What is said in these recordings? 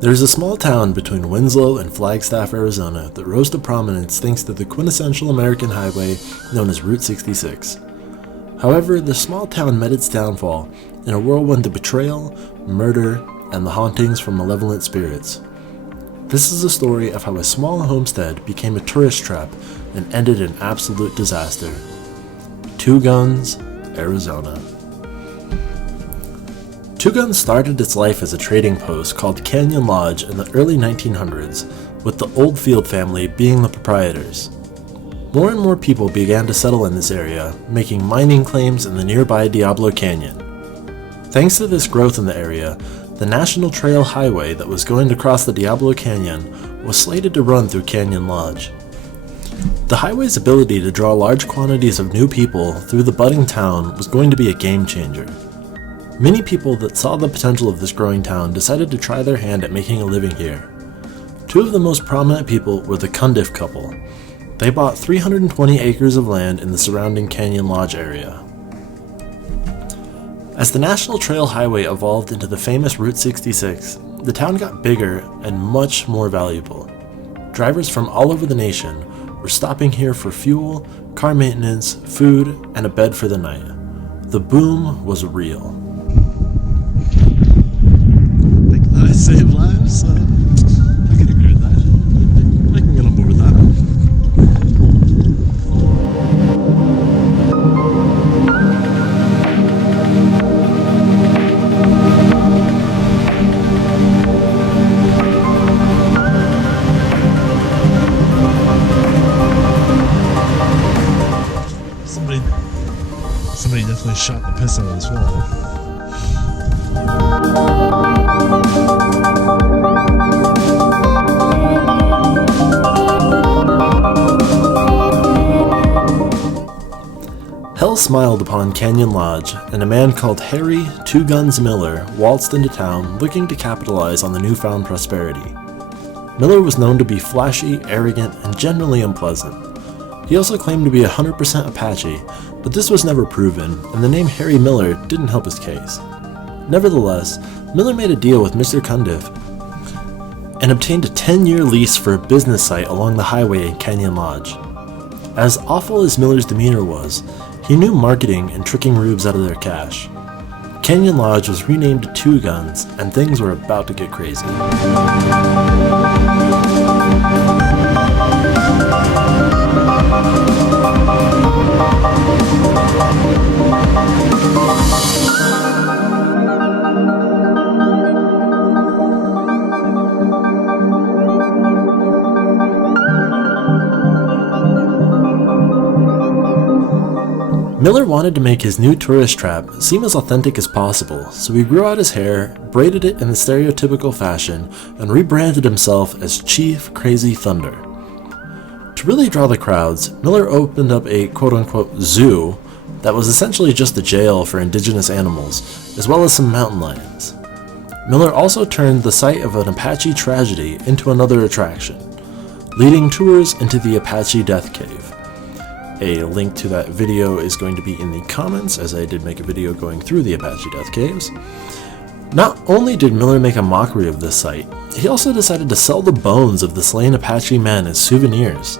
There's a small town between Winslow and Flagstaff, Arizona that rose to prominence thanks to the quintessential American highway known as Route 66. However, the small town met its downfall in a whirlwind of betrayal, murder, and the hauntings from malevolent spirits. This is a story of how a small homestead became a tourist trap and ended in absolute disaster. Two Guns, Arizona. Two Guns started its life as a trading post called Canyon Lodge in the early 1900s, with the Oldfield family being the proprietors. More and more people began to settle in this area, making mining claims in the nearby Diablo Canyon. Thanks to this growth in the area, the National Trail Highway that was going to cross the Diablo Canyon was slated to run through Canyon Lodge. The highway's ability to draw large quantities of new people through the budding town was going to be a game changer. Many people that saw the potential of this growing town decided to try their hand at making a living here. Two of the most prominent people were the Cundiff couple. They bought 320 acres of land in the surrounding Canyon Lodge area. As the National Trail Highway evolved into the famous Route 66, the town got bigger and much more valuable. Drivers from all over the nation were stopping here for fuel, car maintenance, food, and a bed for the night. The boom was real. I save lives, so I can agree with that. I can get on board with that. Somebody definitely shot the piss out of this wall. Hell smiled upon Canyon Lodge, and a man called Harry Two Guns Miller waltzed into town looking to capitalize on the newfound prosperity. Miller was known to be flashy, arrogant, and generally unpleasant. He also claimed to be 100% Apache, but this was never proven, and the name Harry Miller didn't help his case. Nevertheless, Miller made a deal with Mr. Cundiff and obtained a 10-year lease for a business site along the highway in Canyon Lodge. As awful as Miller's demeanor was, he knew marketing and tricking rubes out of their cash. Canyon Lodge was renamed to Two Guns, and things were about to get crazy. Miller wanted to make his new tourist trap seem as authentic as possible, so he grew out his hair, braided it in the stereotypical fashion, and rebranded himself as Chief Crazy Thunder. To really draw the crowds, Miller opened up a quote-unquote zoo that was essentially just a jail for indigenous animals, as well as some mountain lions. Miller also turned the site of an Apache tragedy into another attraction, leading tours into the Apache Death Cave. A link to that video is going to be in the comments, as I did make a video going through the Apache Death Caves. Not only did Miller make a mockery of this site, he also decided to sell the bones of the slain Apache men as souvenirs.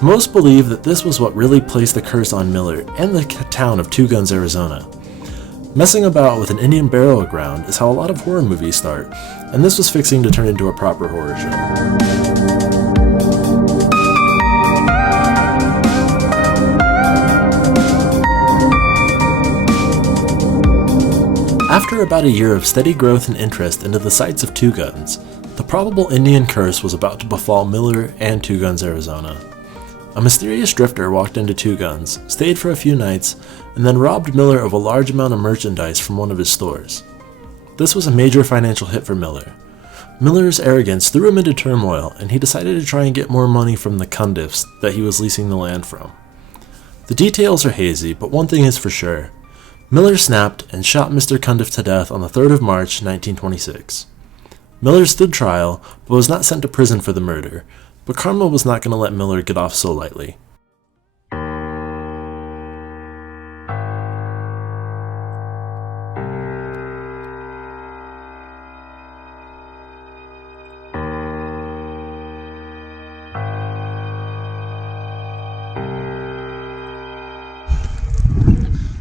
Most believe that this was what really placed the curse on Miller and the town of Two Guns, Arizona. Messing about with an Indian burial ground is how a lot of horror movies start, and this was fixing to turn into a proper horror show. After about a year of steady growth and interest into the sites of Two Guns, the probable Indian curse was about to befall Miller and Two Guns, Arizona. A mysterious drifter walked into Two Guns, stayed for a few nights, and then robbed Miller of a large amount of merchandise from one of his stores. This was a major financial hit for Miller. Miller's arrogance threw him into turmoil, and he decided to try and get more money from the Cundiffs that he was leasing the land from. The details are hazy, but one thing is for sure. Miller snapped and shot Mr. Cundiff to death on the 3rd of March, 1926. Miller stood trial, but was not sent to prison for the murder, but karma was not going to let Miller get off so lightly.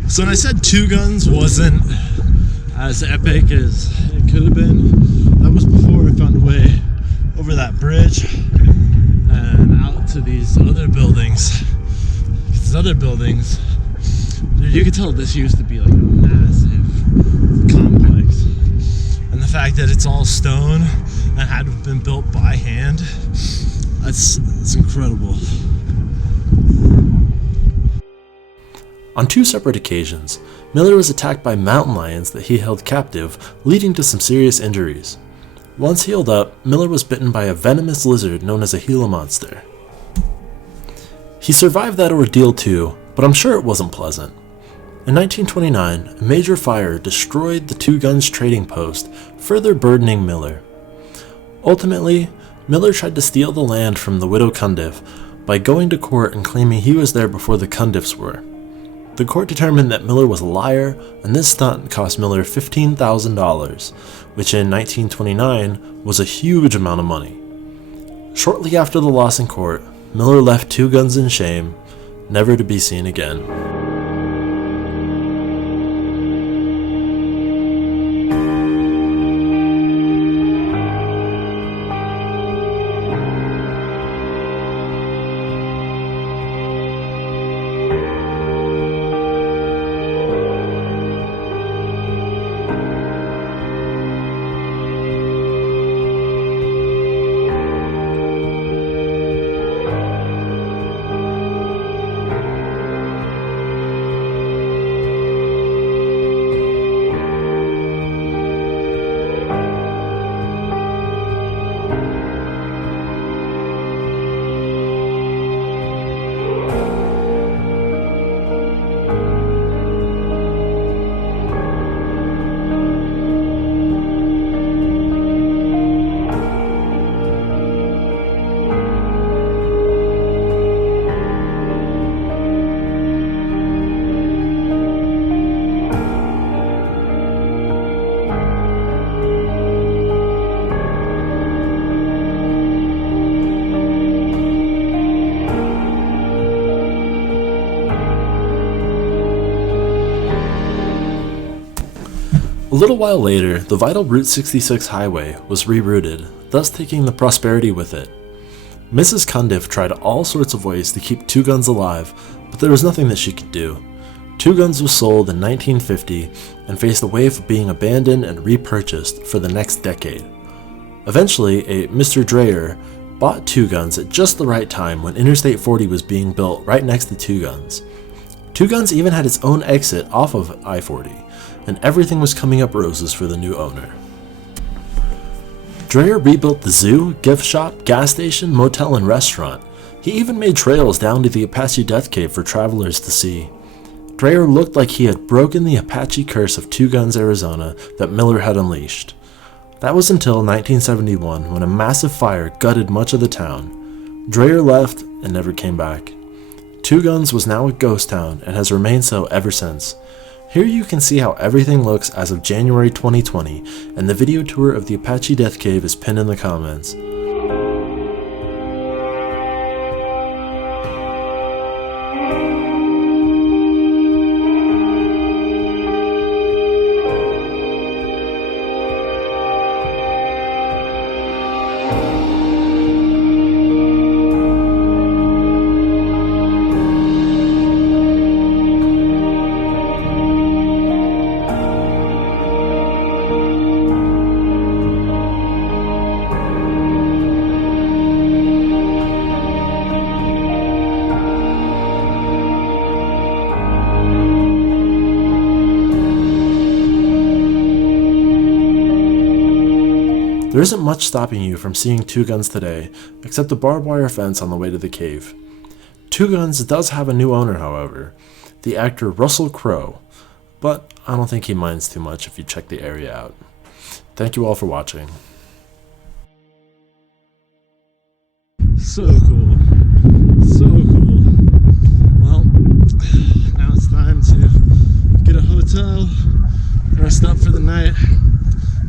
So when I said Two Guns wasn't as epic as it could have been, that was before I found a way over that bridge and out to these other buildings. These other buildings, dude, you could tell this used to be like a massive complex. And the fact that it's all stone and had to have been built by hand, that's incredible. On 2 separate occasions, Miller was attacked by mountain lions that he held captive, leading to some serious injuries. Once healed up, Miller was bitten by a venomous lizard known as a Gila monster. He survived that ordeal too, but I'm sure it wasn't pleasant. In 1929, a major fire destroyed the Two Guns trading post, further burdening Miller. Ultimately, Miller tried to steal the land from the widow Cundiff by going to court and claiming he was there before the Cundiffs were. The court determined that Miller was a liar, and this stunt cost Miller $15,000, which in 1929 was a huge amount of money. Shortly after the loss in court, Miller left Two Guns in shame, never to be seen again. A little while later, the vital Route 66 highway was rerouted, thus taking the prosperity with it. Mrs. Cundiff tried all sorts of ways to keep Two Guns alive, but there was nothing that she could do. Two Guns was sold in 1950 and faced a wave of being abandoned and repurchased for the next decade. Eventually, a Mr. Dreyer bought Two Guns at just the right time when Interstate 40 was being built right next to Two Guns. Two Guns even had its own exit off of I-40, and everything was coming up roses for the new owner. Dreyer rebuilt the zoo, gift shop, gas station, motel, and restaurant. He even made trails down to the Apache Death Cave for travelers to see. Dreyer looked like he had broken the Apache curse of Two Guns, Arizona that Miller had unleashed. That was until 1971 when a massive fire gutted much of the town. Dreyer left and never came back. Two Guns was now a ghost town and has remained so ever since. Here you can see how everything looks as of January 2020, and the video tour of the Apache Death Cave is pinned in the comments. There isn't much stopping you from seeing Two Guns today, except a barbed wire fence on the way to the cave. Two Guns does have a new owner, however, the actor Russell Crowe, but I don't think he minds too much if you check the area out. Thank you all for watching. So cool. So cool. Well, now it's time to get a hotel, rest up for the night.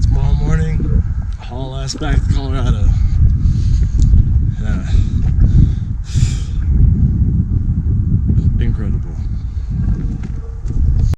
Tomorrow morning, haul ass back to Colorado.